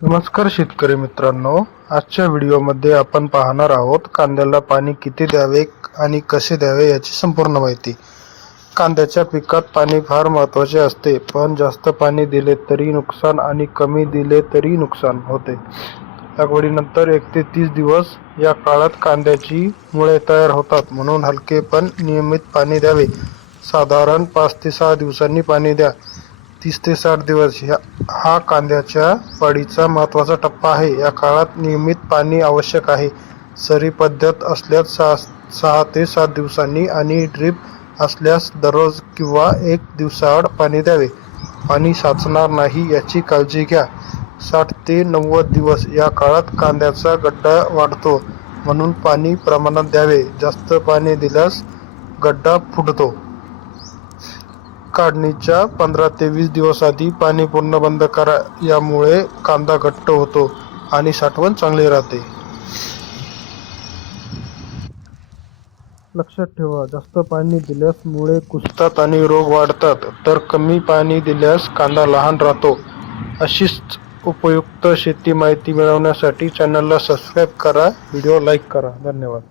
नमस्कार शेतकरी मित्रांनो, आजच्या व्हिडिओमध्ये आपण पाहणार आहोत कांद्याला पाणी किती द्यावे आणि कसे द्यावे याची संपूर्ण माहिती। कांद्याच्या पिकात पाणी फार महत्त्वाचे असते, पण जास्त पाणी दिले तरी नुकसान आणि कमी दिले तरी नुकसान होते। लागवडीनंतर 1 ते 30 दिवस या काळात कांद्याची मुळे तयार होतात, म्हणून हलके पण नियमित पाणी द्यावे। साधारण 5 ते 6 दिवसांनी पाणी द्या। 30 ते 60 दिवस हा कांद्याच्या वाढीचा महत्त्वाचा टप्पा आहे। या काळात नियमित पाणी आवश्यक आहे। सरी पद्धत असल्यास 6 ते 7 दिवसांनी आणि ड्रीप असल्यास दररोज किंवा 1 दिवसाआड पाणी द्यावे। पाणी साचणार नाही याची काळजी घ्या। 60 ते 90 दिवस या काळात कांद्याचा गड्डा वाढतो, म्हणून पाणी प्रमाणात द्यावे। जास्त पाणी दिल्यास गड्डा फुटतो। काढणीच्या 15 ते 20 दिवस आधी पाणी पूर्ण बंद करा, यामुळे कांदा घट्ट होतो आणि साठवण चांगली राहते। लक्षात ठेवा, जास्त पाणी दिल्यास मुळे कुजतात आणि रोग वाढतात, तर कमी पाणी दिल्यास कांदा लहान राहतो। अशीच उपयुक्त शेती माहिती मिळवण्यासाठी चॅनलला सबस्क्राईब करा, व्हिडिओ लाईक करा। धन्यवाद।